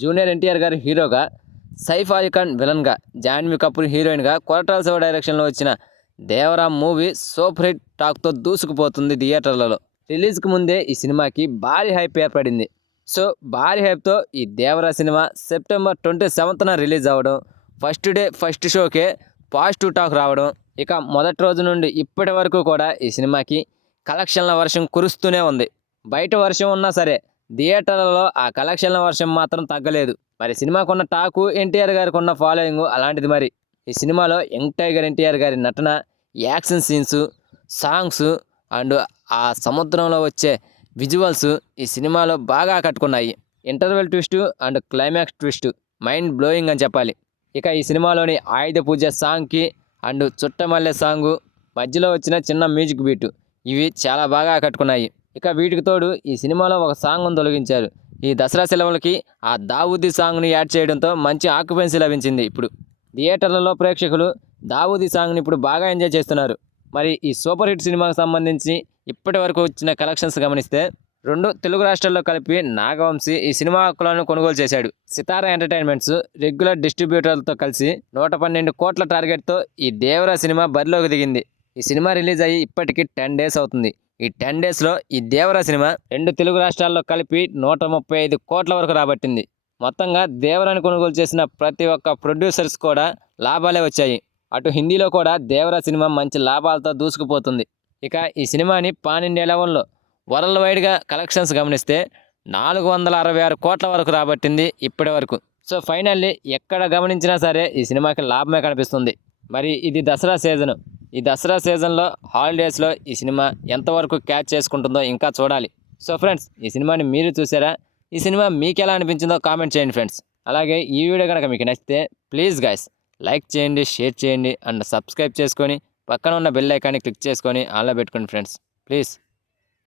Junior NTR గారు హీరోగా, సైఫ్ అలీ ఖాన్ విలన్గా, జాన్వీ కపూర్ హీరోయిన్గా కొరటాల శివ డైరెక్షన్లో వచ్చిన దేవరా మూవీ సూపర్ హిట్ టాక్తో దూసుకుపోతుంది థియేటర్లలో. రిలీజ్కి ముందే ఈ సినిమాకి భారీ హైప్ ఏర్పడింది. సో భారీ హైప్తో ఈ దేవరా సినిమా సెప్టెంబర్ 27న రిలీజ్ అవ్వడం, ఫస్ట్ డే ఫస్ట్ షోకే పాజిటివ్ టాక్ రావడం, ఇక మొదటి రోజు నుండి ఇప్పటి వరకు కూడా ఈ సినిమాకి కలెక్షన్ల వర్షం కురుస్తూనే ఉంది. బయట వర్షం ఉన్నా సరే థియేటర్లలో ఆ కలెక్షన్ల వర్షం మాత్రం తగ్గలేదు. మరి సినిమాకున్న టాకు, ఎన్టీఆర్ గారికి ఉన్న ఫాలోయింగ్ అలాంటిది. మరి ఈ సినిమాలో యంగ్ టైగర్ ఎన్టీఆర్ గారి నటన, యాక్షన్ సీన్స్, సాంగ్స్ అండ్ ఆ సముద్రంలో వచ్చే విజువల్స్ ఈ సినిమాలో బాగా ఆకట్టుకున్నాయి. Interval twist and climax twist mind blowing అని చెప్పాలి. ఇక ఈ సినిమాలోని ఆయుధ పూజ సాంగ్కి అండ్ చుట్టమల్లె సాంగు, మధ్యలో వచ్చిన చిన్న మ్యూజిక్ బీటు ఇవి చాలా బాగా ఆకట్టుకున్నాయి. ఇక వీటికి తోడు ఈ సినిమాలో ఒక సాంగ్ను తొలగించారు. ఈ దసరా సెలవులకి ఆ దావూదీ సాంగ్ని యాడ్ చేయడంతో మంచి ఆక్యుపెన్సీ లభించింది. ఇప్పుడు థియేటర్లలో ప్రేక్షకులు దావూదీ సాంగ్ని ఇప్పుడు బాగా ఎంజాయ్ చేస్తున్నారు. మరి ఈ సూపర్ హిట్ సినిమాకు సంబంధించి ఇప్పటి వరకు వచ్చిన కలెక్షన్స్ గమనిస్తే 2 తెలుగు రాష్ట్రాల్లో కలిపి నాగవంశీ ఈ సినిమా హక్కులను కొనుగోలు చేశాడు. సితారా ఎంటర్టైన్మెంట్స్ రెగ్యులర్ డిస్ట్రిబ్యూటర్లతో కలిసి 112 కోట్ల టార్గెట్తో ఈ దేవరా సినిమా బరిలోకి దిగింది. ఈ సినిమా రిలీజ్ అయ్యి ఇప్పటికి 10 డేస్ అవుతుంది. ఈ 10 డేస్లో ఈ దేవరా సినిమా 2 తెలుగు రాష్ట్రాల్లో కలిపి 135 కోట్ల వరకు రాబట్టింది. మొత్తంగా దేవరాని కొనుగోలు చేసిన ప్రతి ఒక్క ప్రొడ్యూసర్స్ కూడా లాభాలే వచ్చాయి. అటు హిందీలో కూడా దేవరా సినిమా మంచి లాభాలతో దూసుకుపోతుంది. ఇక ఈ సినిమాని పాన్ ఇండియా లెవెల్లో వరల్డ్ వైడ్గా కలెక్షన్స్ గమనిస్తే 466 కోట్ల వరకు రాబట్టింది ఇప్పటి వరకు. సో ఫైనల్లీ ఎక్కడ గమనించినా సరే ఈ సినిమాకి లాభమే కనిపిస్తుంది. మరి ఇది దసరా సీజన్. ఈ దసరా సీజన్లో హాలిడేస్లో ఈ సినిమా ఎంతవరకు క్యాచ్ చేసుకుంటుందో ఇంకా చూడాలి. సో ఫ్రెండ్స్, ఈ సినిమాని మీరు చూసారా? ఈ సినిమా మీకు ఎలా అనిపించిందో కామెంట్ చేయండి ఫ్రెండ్స్. అలాగే ఈ వీడియో కనుక మీకు నచ్చితే ప్లీజ్ గైస్ లైక్ చేయండి, షేర్ చేయండి అండ్ సబ్స్క్రైబ్ చేసుకొని పక్కన ఉన్న బెల్ ఐకాన్ని క్లిక్ చేసుకొని ఆన్లో పెట్టుకోండి ఫ్రెండ్స్. ప్లీజ్.